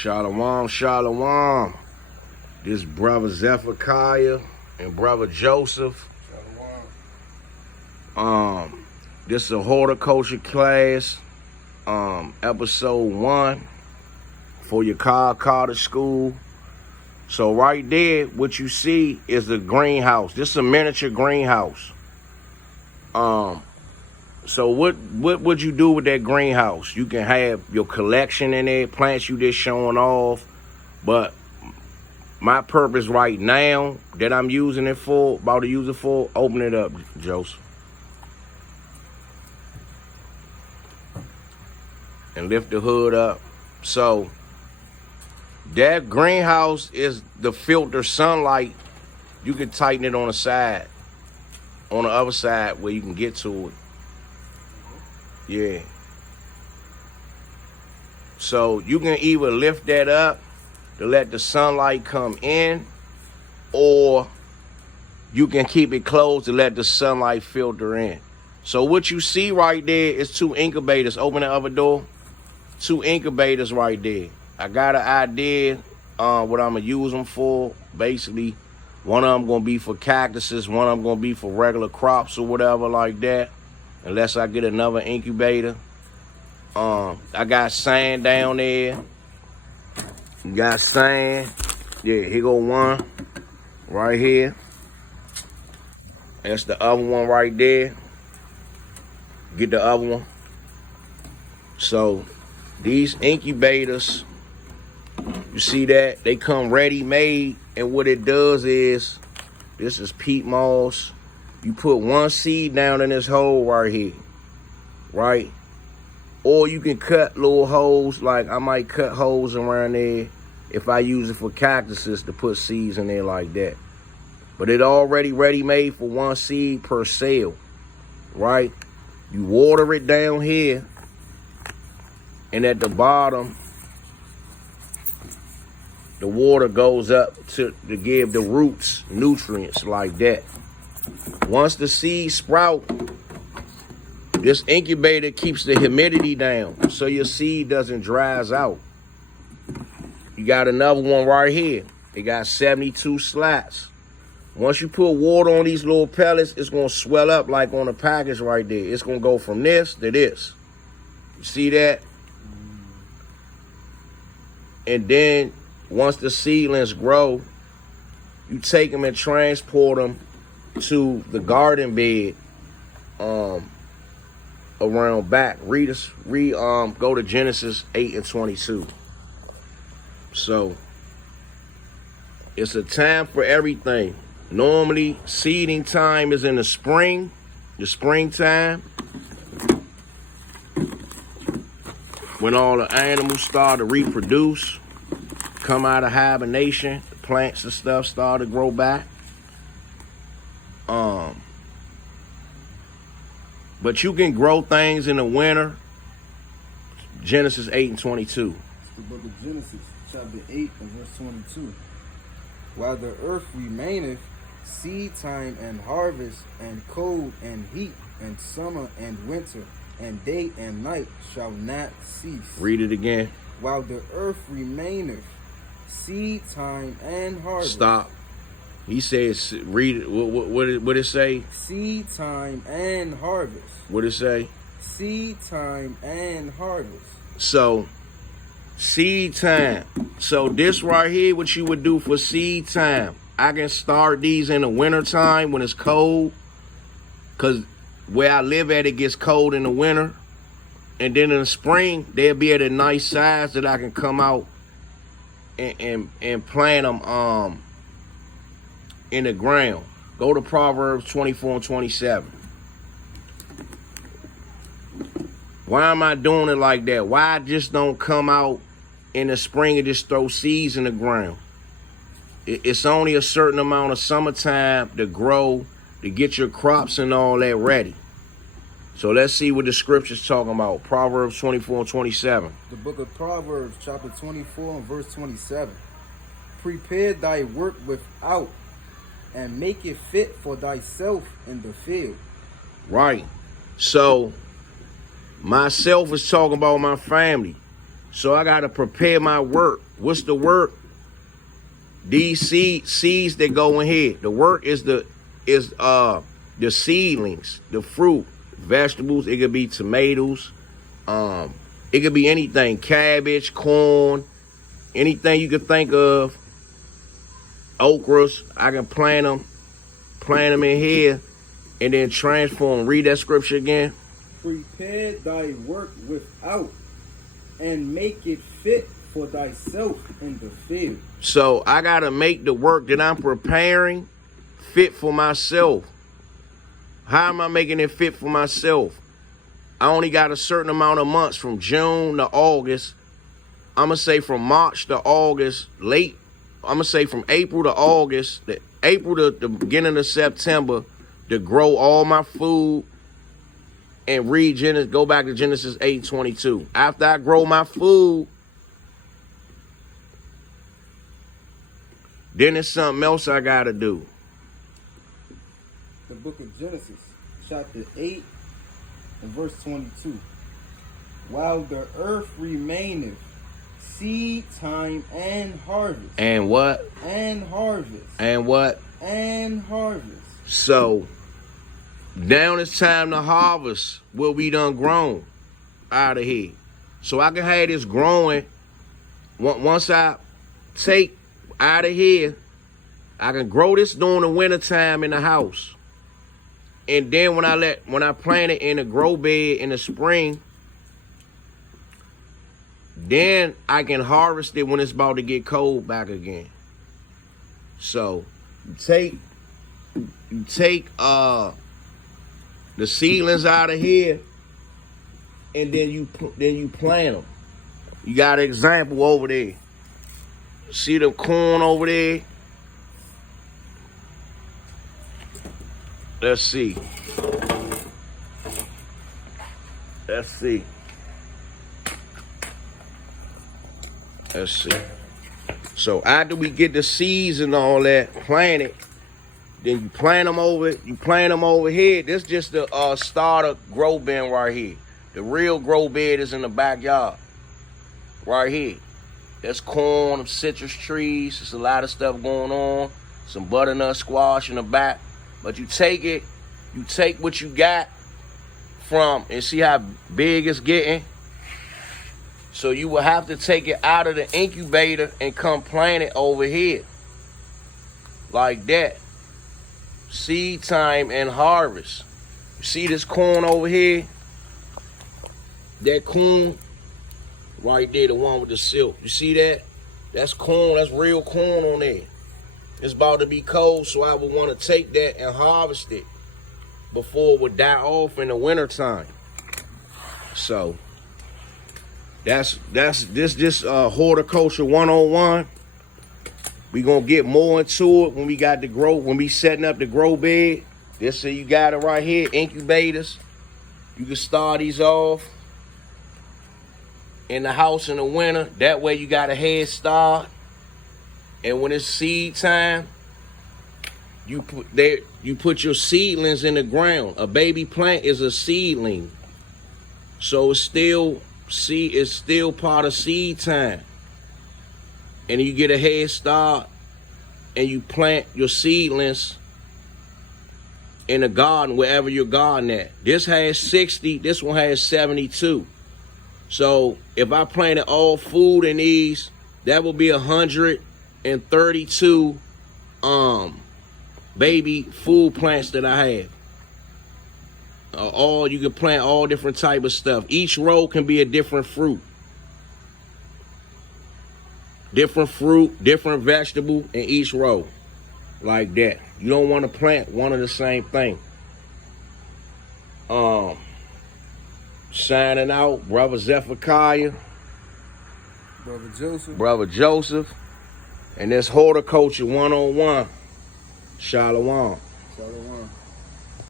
Shalom, shalom. This brother Zephaniah and brother Joseph. This is a horticulture class, episode 1 for your college school. So right there, what you see is the greenhouse. This is a miniature greenhouse. So what would you do with that greenhouse? You can have your collection in there, plants you just showing off. But my purpose right now that I'm using it for, about to use it for, open it up, Joseph. And lift the hood up. So that greenhouse is the filter sunlight. You can tighten it on the side, on the other side where you can get to it. Yeah. So you can either lift that up to let the sunlight come in, or you can keep it closed to let the sunlight filter in. So what you see right there is 2 incubators. Open the other door. 2 incubators right there. I got an idea what I'm gonna use them for. Basically, one of them gonna be for cactuses, one of them gonna be for regular crops or whatever like that. Unless I get another incubator. I got sand down there. You got sand. Yeah, here go one right here. That's the other one right there. Get the other one. So these incubators, you see that? They come ready-made, and what it does is, this is peat moss. You put 1 seed down in this hole right here, right? Or you can cut little holes, like I might cut holes around there if I use it for cactuses to put seeds in there like that. But it already ready-made for 1 seed per cell, right? You water it down here, and at the bottom, the water goes up to give the roots nutrients like that. Once the seeds sprout, this incubator keeps the humidity down so your seed doesn't dries out. You got another one right here. It got 72 slats. Once you put water on these little pellets, it's going to swell up like on the package right there. It's going to go from this to this. You see that? And then once the seedlings grow, you take them and transport them to the garden bed around back. Go to Genesis 8:22. So it's a time for everything. Normally seeding time is in the springtime, when all the animals start to reproduce, come out of hibernation, the plants and stuff start to grow back. But you can grow things in the winter. Genesis 8:22. It's the book of Genesis, chapter 8 and verse 22. While the earth remaineth, seed time and harvest, and cold and heat, and summer and winter, and day and night shall not cease. Read it again. While the earth remaineth, seed time and harvest. Stop. He says, read it. What it say? Seed time and harvest. What it say? Seed time and harvest. So, seed time. So this right here, what you would do for seed time. I can start these in the winter time when it's cold. Because where I live at, it gets cold in the winter. And then in the spring, they'll be at a nice size that I can come out and plant them in the ground. Go to Proverbs 24 and 27. Why am I doing it like that? Why I just don't come out in the spring and just throw seeds in the ground? It's only a certain amount of summertime to grow, to get your crops and all that ready. So let's see what the scripture's talking about. Proverbs 24 and 27. The book of Proverbs, chapter 24 and verse 27. Prepare thy work without, and make it fit for thyself in the field. Right. So myself is talking about my family. So I gotta prepare my work. What's the work? These seeds that go in here. The work is the seedlings, the fruit, vegetables. It could be tomatoes. It could be anything, cabbage, corn, anything you could think of. Okras, I can plant them in here, and then transform. Read that scripture again. Prepare thy work without, and make it fit for thyself in the field. So I gotta make the work that I'm preparing fit for myself. How am I making it fit for myself? I only got a certain amount of months from June to August. I'm going to say from March to August, late. I'm going to say from April to August, April to the beginning of September, to grow all my food and go back to Genesis 8:22. After I grow my food, then there's something else I got to do. The book of Genesis, chapter 8 and verse 22. While the earth remaineth, seed time and harvest. And what? And harvest. And what? And harvest. So, now it's time to harvest what we done grown out of here. So I can have this growing. Once I take out of here, I can grow this during the wintertime in the house. And then when I plant it in a grow bed in the spring, then I can harvest it when it's about to get cold back again. So you take the seedlings out of here, and then you plant them. You got an example over there. See the corn over there? Let's see. So after we get the seeds and all that planted, then you plant them over here. This is just the starter grow bin right here. The real grow bed is in the backyard. Right here. There's corn, citrus trees. There's a lot of stuff going on. Some butternut squash in the back. But you take what you got from, and see how big it's getting. So you will have to take it out of the incubator and come plant it over here. Like that. Seed time and harvest. You see this corn over here? That corn right there, the one with the silk. You see that? That's corn. That's real corn on there. It's about to be cold, so I would want to take that and harvest it before it would die off in the wintertime. So this horticulture 101. We gonna get more into it when we setting up the grow bed. So you got it right here, incubators. You can start these off in the house in the winter. That way you got a head start. And when it's seed time, you put your seedlings in the ground. A baby plant is a seedling, so it's still part of seed time. And you get a head start, and you plant your seedlings in a garden, wherever you're garden at. This has 60. This one has 72. So if I planted all food in these, that will be 132 baby food plants that I have. You can plant all different type of stuff. Each row can be a different fruit. Different vegetable in each row. Like that. You don't want to plant one of the same thing. Signing out, Brother Zephaniah. Brother Joseph. And this horticulture 101. Shalom. Shalom.